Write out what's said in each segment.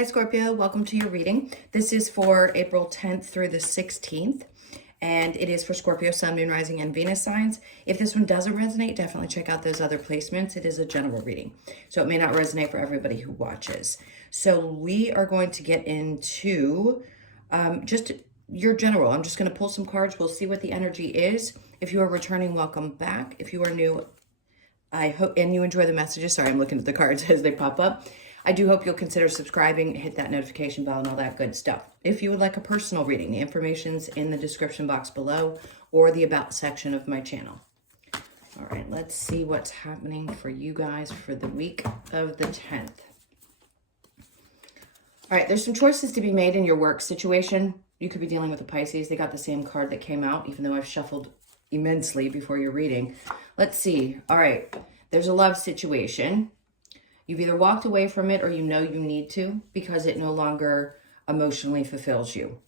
Hi Scorpio, welcome to your reading. This is for April 10th through the 16th, and it is for Scorpio, Sun, Moon, Rising, and Venus signs. If this one doesn't resonate, definitely check out those other placements. It is a general reading, so it may not resonate for everybody who watches. So we are going to get into just your general. I'm just going to pull some cards. We'll see what the energy is. If you are returning, welcome back. If you are new, I hope, and you enjoy the messages. Sorry, I'm looking at the cards as they pop up. I do hope you'll consider subscribing, hit that notification bell and all that good stuff. If you would like a personal reading, the information's in the description box below or the about section of my channel. All right, let's see what's happening for you guys for the week of the 10th. All right, there's some choices to be made in your work situation. You could be dealing with a Pisces. They got the same card that came out, even though I've shuffled immensely before your reading. Let's see. All right, there's a love situation. You've either walked away from it or you know you need to because it no longer emotionally fulfills you.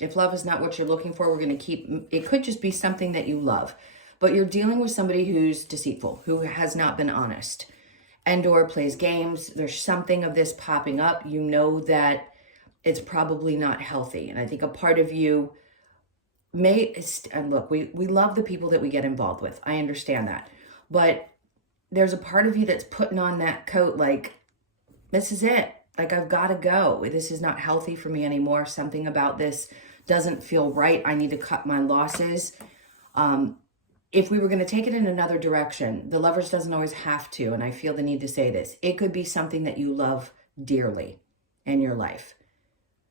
If love is not what you're looking for, we're going to keep, it could just be something that you love, but you're dealing with somebody who's deceitful, who has not been honest and or plays games. There's something of this popping up. You know that it's probably not healthy. And I think a part of you may, and look, we love the people that we get involved with. I understand that. But there's a part of you that's putting on that coat like, this is it. Like, I've got to go. This is not healthy for me anymore. Something about this doesn't feel right. I need to cut my losses. If we were going to take it in another direction, the Lovers doesn't always have to, and I feel the need to say this. It could be something that you love dearly in your life,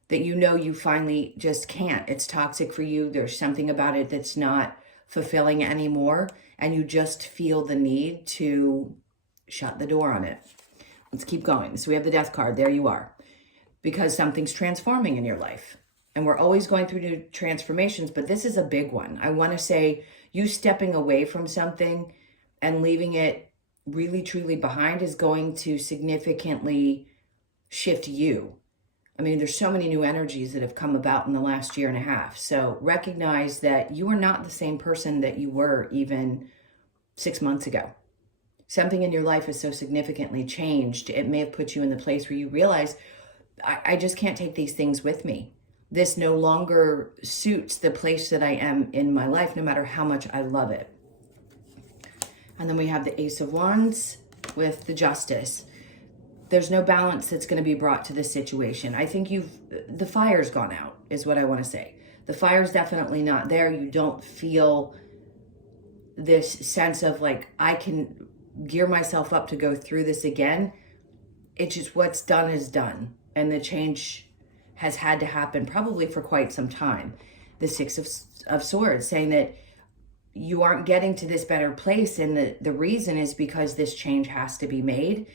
that you know you finally just can't. It's toxic for you. There's something about it that's not fulfilling anymore, and you just feel the need to shut the door on it. Let's keep going. So we have the Death card. There you are. Because something's transforming in your life. And we're always going through new transformations, but this is a big one. I want to say you stepping away from something and leaving it really, truly behind is going to significantly shift you. I mean, there's so many new energies that have come about in the last year and a half. So recognize that you are not the same person that you were even 6 months ago. Something in your life is so significantly changed. It may have put you in the place where you realize, I just can't take these things with me. This no longer suits the place that I am in my life, no matter how much I love it. And then we have the Ace of Wands with the Justice. There's no balance that's going to be brought to this situation. I think the fire's gone out is what I want to say. The fire's definitely not there. You don't feel this sense of like, I can gear myself up to go through this again. It's just what's done is done. And the change has had to happen probably for quite some time. The Six of Swords saying that you aren't getting to this better place. And the reason is because this change has to be made.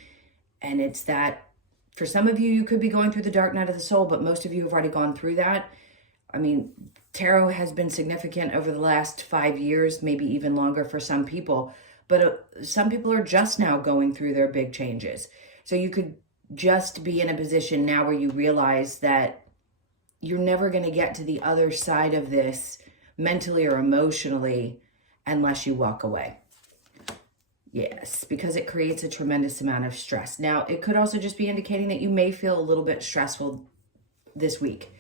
And it's that for some of you, you could be going through the dark night of the soul, but most of you have already gone through that. I mean, tarot has been significant over the last 5 years, maybe even longer for some people, but some people are just now going through their big changes. So you could just be in a position now where you realize that you're never going to get to the other side of this mentally or emotionally unless you walk away. Yes, because it creates a tremendous amount of stress. Now, it could also just be indicating that you may feel a little bit stressful this week.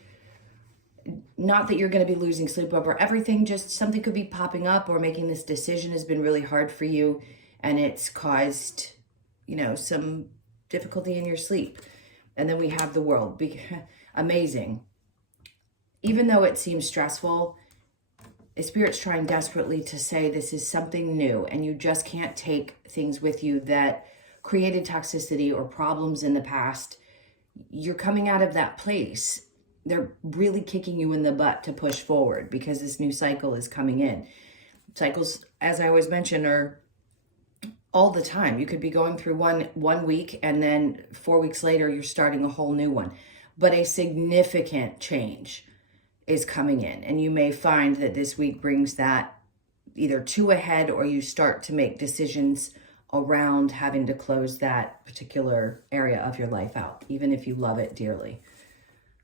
Not that you're going to be losing sleep over everything, just something could be popping up, or making this decision has been really hard for you and it's caused, some difficulty in your sleep. And then we have the World. Amazing. Even though it seems stressful, Spirit's trying desperately to say this is something new, and you just can't take things with you that created toxicity or problems in the past. You're coming out of that place. They're really kicking you in the butt to push forward because this new cycle is coming in. Cycles, as I always mention, are all the time. You could be going through one week and then 4 weeks later, you're starting a whole new one. But a significant change is coming in, and you may find that this week brings that either to a head, or you start to make decisions around having to close that particular area of your life out, even if you love it dearly.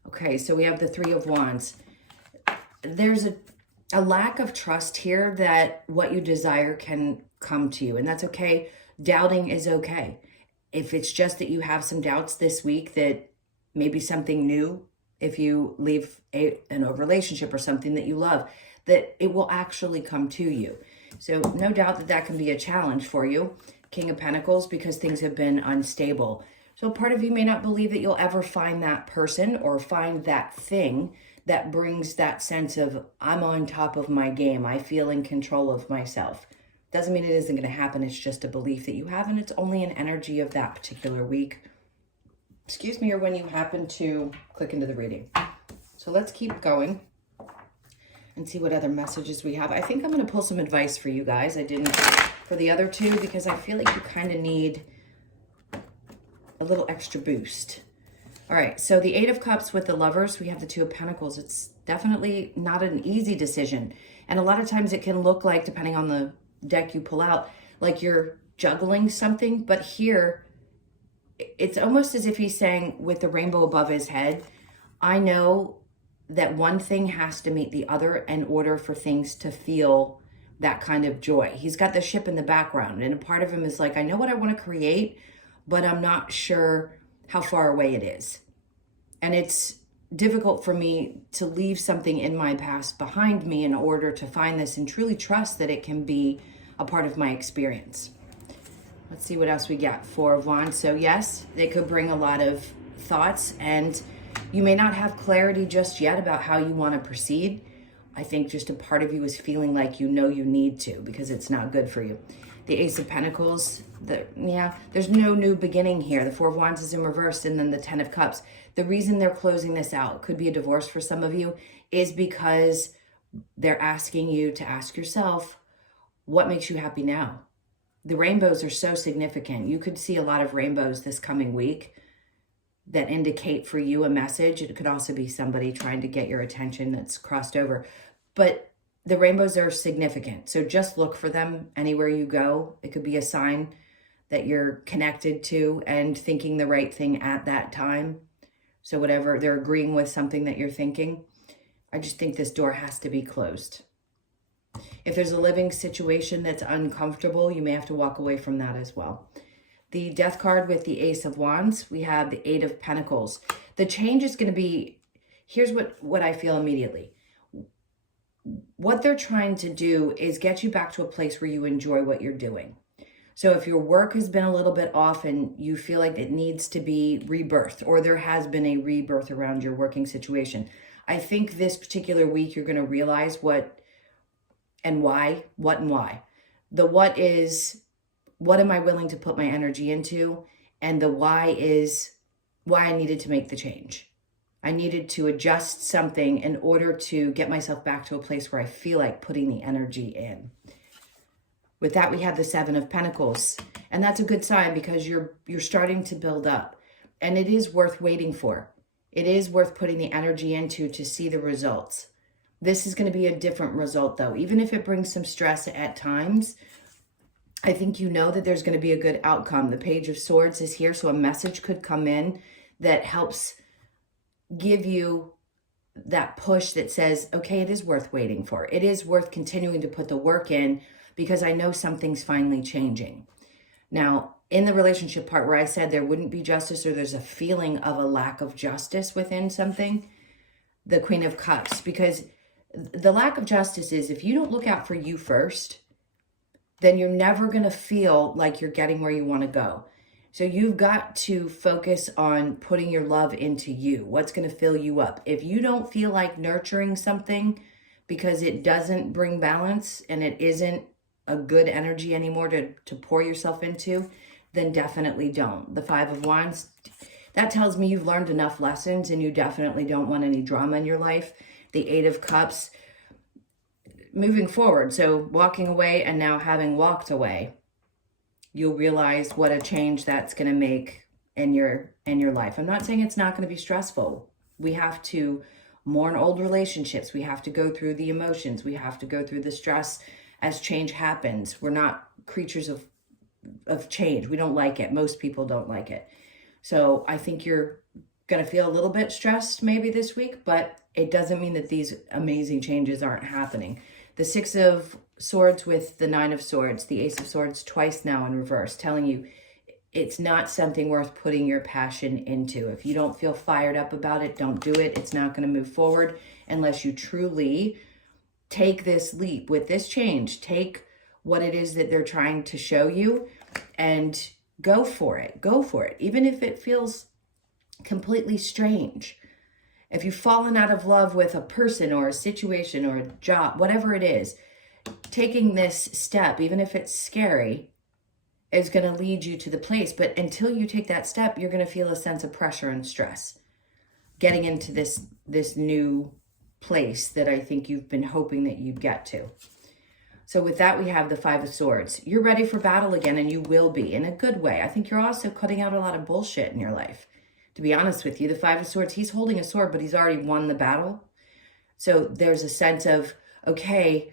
Okay, so we have the Three of Wands. There's a lack of trust here that what you desire can come to you, and that's okay. Doubting is okay. If it's just that you have some doubts this week that maybe something new, if you leave a relationship or something that you love, that it will actually come to you. So no doubt that that can be a challenge for you, King of Pentacles, because things have been unstable. So part of you may not believe that you'll ever find that person or find that thing that brings that sense of, I'm on top of my game, I feel in control of myself. Doesn't mean it isn't going to happen. It's just a belief that you have, and it's only an energy of that particular week. Excuse me, or when you happen to click into the reading. So let's keep going and see what other messages we have. I think I'm going to pull some advice for you guys. I didn't for the other two because I feel like you kind of need a little extra boost. All right, so the Eight of Cups with the Lovers, we have the Two of Pentacles. It's definitely not an easy decision. And a lot of times it can look like, depending on the deck you pull out, like you're juggling something. But here, it's almost as if he's saying, with the rainbow above his head, I know that one thing has to meet the other in order for things to feel that kind of joy. He's got the ship in the background, and a part of him is like, I know what I want to create, but I'm not sure how far away it is. And it's difficult for me to leave something in my past behind me in order to find this and truly trust that it can be a part of my experience. Let's see what else we got. Four of Wands. So yes, they could bring a lot of thoughts, and you may not have clarity just yet about how you want to proceed. I think just a part of you is feeling like you know you need to because it's not good for you. The Ace of Pentacles, there's no new beginning here. The Four of Wands is in reverse, and then the Ten of Cups. The reason they're closing this out, could be a divorce for some of you, is because they're asking you to ask yourself, what makes you happy now? The rainbows are so significant. You could see a lot of rainbows this coming week that indicate for you a message. It could also be somebody trying to get your attention that's crossed over. But the rainbows are significant. So just look for them anywhere you go. It could be a sign that you're connected to and thinking the right thing at that time. So whatever, they're agreeing with something that you're thinking. I just think this door has to be closed. If there's a living situation that's uncomfortable, you may have to walk away from that as well. The Death card with the Ace of Wands, we have the Eight of Pentacles. The change is going to be, here's what I feel immediately. What they're trying to do is get you back to a place where you enjoy what you're doing. So if your work has been a little bit off and you feel like it needs to be rebirthed, or there has been a rebirth around your working situation, I think this particular week you're going to realize what and why. The what is, what am I willing to put my energy into? And the why is why I needed to make the change. I needed to adjust something in order to get myself back to a place where I feel like putting the energy in. With that, we have the Seven of Pentacles. And that's a good sign because you're starting to build up. And it is worth waiting for. It is worth putting the energy into to see the results. This is going to be a different result, though. Even if it brings some stress at times, I think you know that there's going to be a good outcome. The Page of Swords is here, so a message could come in that helps give you that push that says, okay, it is worth waiting for. It is worth continuing to put the work in because I know something's finally changing. Now, in the relationship part where I said there wouldn't be justice or there's a feeling of a lack of justice within something, the Queen of Cups, because the lack of justice is if you don't look out for you first, then you're never going to feel like you're getting where you want to go. So you've got to focus on putting your love into you. What's going to fill you up? If you don't feel like nurturing something because it doesn't bring balance and it isn't a good energy anymore to pour yourself into, then definitely don't. The Five of Wands, that tells me you've learned enough lessons and you definitely don't want any drama in your life. The Eight of Cups, moving forward, so walking away and now having walked away, you'll realize what a change that's going to make in your life. I'm not saying it's not going to be stressful. We have to mourn old relationships. We have to go through the emotions. We have to go through the stress as change happens. We're not creatures of change. We don't like it. Most people don't like it. So I think you're going to feel a little bit stressed maybe this week, but it doesn't mean that these amazing changes aren't happening. The Six of Swords with the Nine of Swords, the Ace of Swords twice now in reverse, telling you it's not something worth putting your passion into. If you don't feel fired up about it, don't do it. It's not going to move forward unless you truly take this leap with this change. Take what it is that they're trying to show you and go for it. Go for it. Even if it feels completely strange. If you've fallen out of love with a person or a situation or a job, whatever it is, taking this step, even if it's scary, is going to lead you to the place. But until you take that step, you're going to feel a sense of pressure and stress getting into this new place that I think you've been hoping that you'd get to. So with that, we have the Five of Swords. You're ready for battle again, and you will be in a good way. I think you're also cutting out a lot of bullshit in your life. To be honest with you, the Five of Swords, he's holding a sword, but he's already won the battle. So there's a sense of, okay,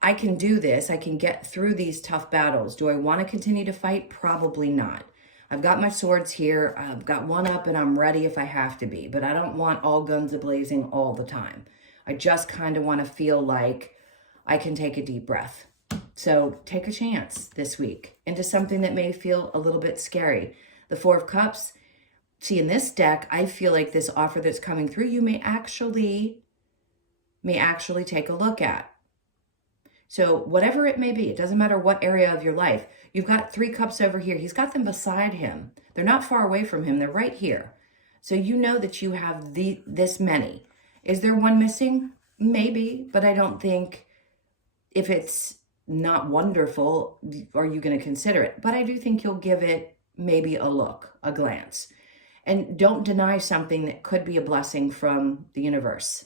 I can do this. I can get through these tough battles. Do I want to continue to fight? Probably not. I've got my swords here. I've got one up and I'm ready if I have to be, but I don't want all guns a-blazing all the time. I just kind of want to feel like I can take a deep breath. So take a chance this week into something that may feel a little bit scary. The Four of Cups. See, in this deck, I feel like this offer that's coming through, you may actually take a look at. So whatever it may be, it doesn't matter what area of your life. You've got 3 cups over here. He's got them beside him. They're not far away from him. They're right here. So you know that you have this many. Is there one missing? Maybe, but I don't think if it's not wonderful, are you going to consider it? But I do think you'll give it maybe a look, a glance. And don't deny something that could be a blessing from the universe.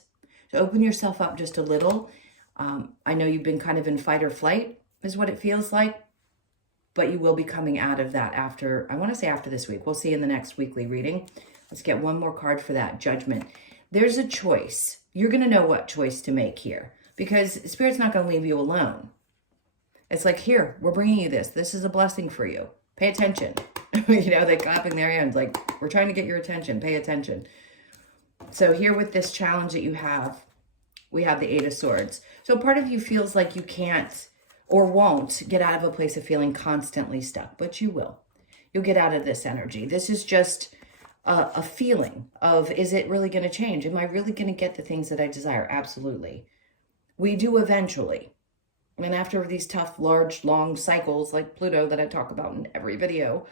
So open yourself up just a little. I know you've been kind of in fight or flight is what it feels like, but you will be coming out of that after, I want to say after this week. We'll see in the next weekly reading. Let's get one more card for that. Judgment. There's a choice. You're going to know what choice to make here because Spirit's not going to leave you alone. It's like, here, we're bringing you this. This is a blessing for you. Pay attention. You know, they're clapping their hands like, we're trying to get your attention. Pay attention. So here with this challenge that you have, we have the Eight of Swords. So part of you feels like you can't or won't get out of a place of feeling constantly stuck, but you will. You'll get out of this energy. This is just a feeling of, is it really going to change? Am I really going to get the things that I desire? Absolutely. We do eventually. And after these tough, large, long cycles like Pluto that I talk about in every video,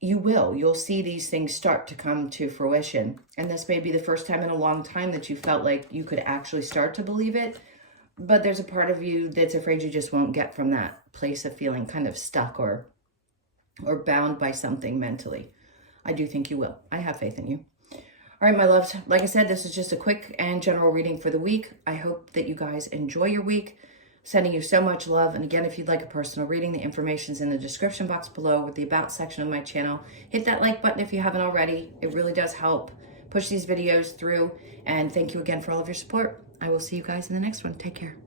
you'll see these things start to come to fruition. And this may be the first time in a long time that you felt like you could actually start to believe it. But there's a part of you that's afraid you just won't get from that place of feeling kind of stuck or bound by something mentally. I do think you will. I have faith in you. All right, my loves. Like I said, this is just a quick and general reading for the week. I hope that you guys enjoy your week. Sending you so much love. And again, if you'd like a personal reading, the information's in the description box below with the About section of my channel. Hit that like button if you haven't already. It really does help push these videos through. And thank you again for all of your support. I will see you guys in the next one. Take care.